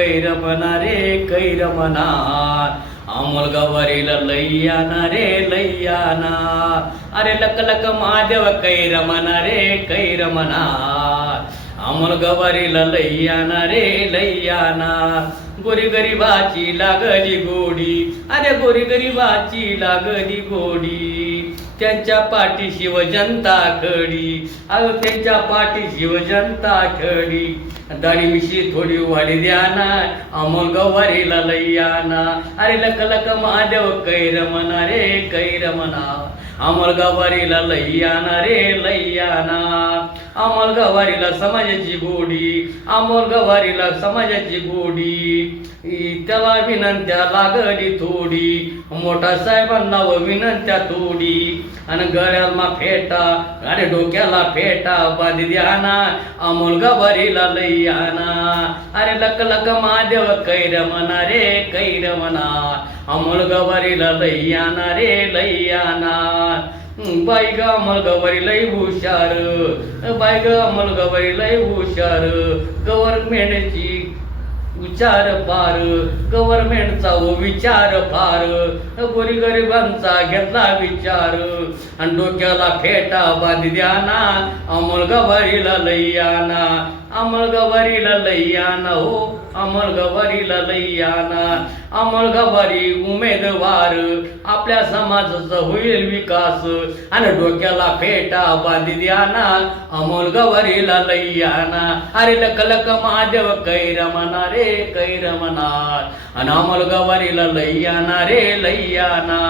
कैरमना रे कैरमना अमोल गवारीला लैयाना रे लैयाना अरे लक लक महादेव कैरमना रे कैरमना अमोल गवारीला लैयाना रे लैयाना गोरी गरीबाची लागली गोडी अरे गोरी गरीबाची लागली गोडी त्यांच्या पाठी शिव जनता खडी अगं त्यांच्या पाठी शिव जनता खडी दाढी मिशी थोडी वाढी द्याना अमोल गवारीला लैयाना अरे लक लक महादेव कैरमना रे कैरमना अमोल गवारीला लैयाना रे लैयाना अमोल गवारीला समाजाची गोडी अमोल गवारीला समाजाची गोडी त्याला विनंत्या लागली थोडी मोठा साहेबांना विनंत्या थोडी आणि गळ्याला फेटा आणि डोक्याला फेटा बांधी द्याना अमोल गवारीला लैयाना अरे लक लक महादेव कैरमना रे कैरमना अमोल गवारीला लैयाना रे लैयाना बाई ग अमोल गवारी लई हुशार बाई ग अमोल गवारी लई हुशार गव्हर्नमेंटची विचार फार गव्हर्नमेंटचा विचार फार गोरी गरिबांचा घेतला विचार आणि डोक्याला फेटा बांधी द्याना अमोल गवारीला लैयाना अमोल गवारीला लैयाना हो अमोल गवारीला लैयाना अमोल गवारी उमेदवार आपल्या समाजाचा होईल विकास आणि डोक्याला फेटा बांधी द्याना अमोल गवारीला लैयाना अरे लक लक महादेव कैरमना रे कैरमना आणि अमोल गवारीला लैयाना रे लैयाना